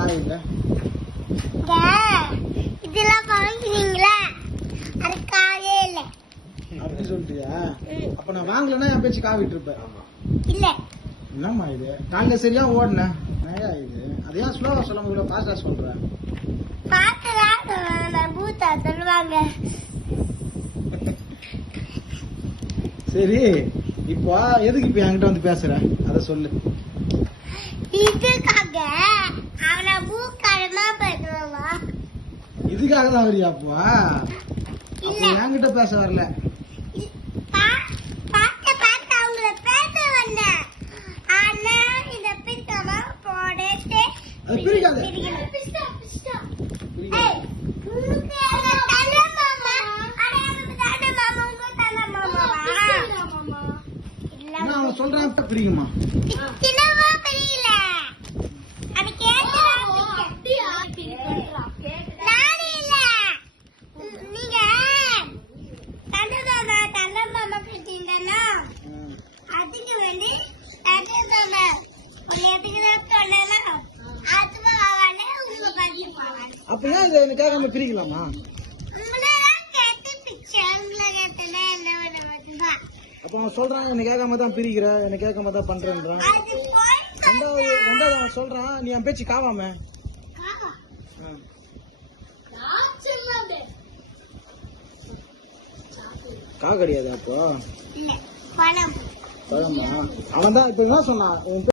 காய் இல்ல இதெல்லாம் வாங்குனீங்களா அது காயே இல்ல அப்படி சொல்லிட்டியா? அப்ப நான் வாங்கலன்னா என் பேச்சு காவிட்டு இருப்பேன். இல்ல என்னம்மா இது? காலைல சரியா ஓடுனேன். நயா இது அதையா ஸ்லோவா சொல்ல முடியல, ஃபாஸ்டா சொல்றேன். பாத்துதான் பூத்தா சொல்லுவாங்க. சரி, இப்போ எதுக்கு இப்ப என்கிட்ட வந்து பேசுற? அத சொல்லு. இதுக்காக அவனை பூக்காரமா பண்ணுவா. இதுக்காக தான் வரியா? அப்போ என்கிட்ட பேச வரல. பார்த்து அவங்கள பேச வந்தேன். ஆனா இத பிரிக்காம போடே அது பிரிக்காது. அவன் சொல்றான் பிரிக்குமா? அப்ப ஏன் இதை என்ன கேட்காம பிரிக்கலாமா? அப்ப அவன் சொல்றான் என்ன கேட்காம தான் பிரிக்கிற, என்ன கேட்காம தான் பண்றேன்றான். ரெண்டாவது அவன் சொல்றான் நீ என் பேச்சு காவாம. கா கிடையாது. அப்போ பழமா? அவன் தான் இப்ப என்ன சொன்னான்?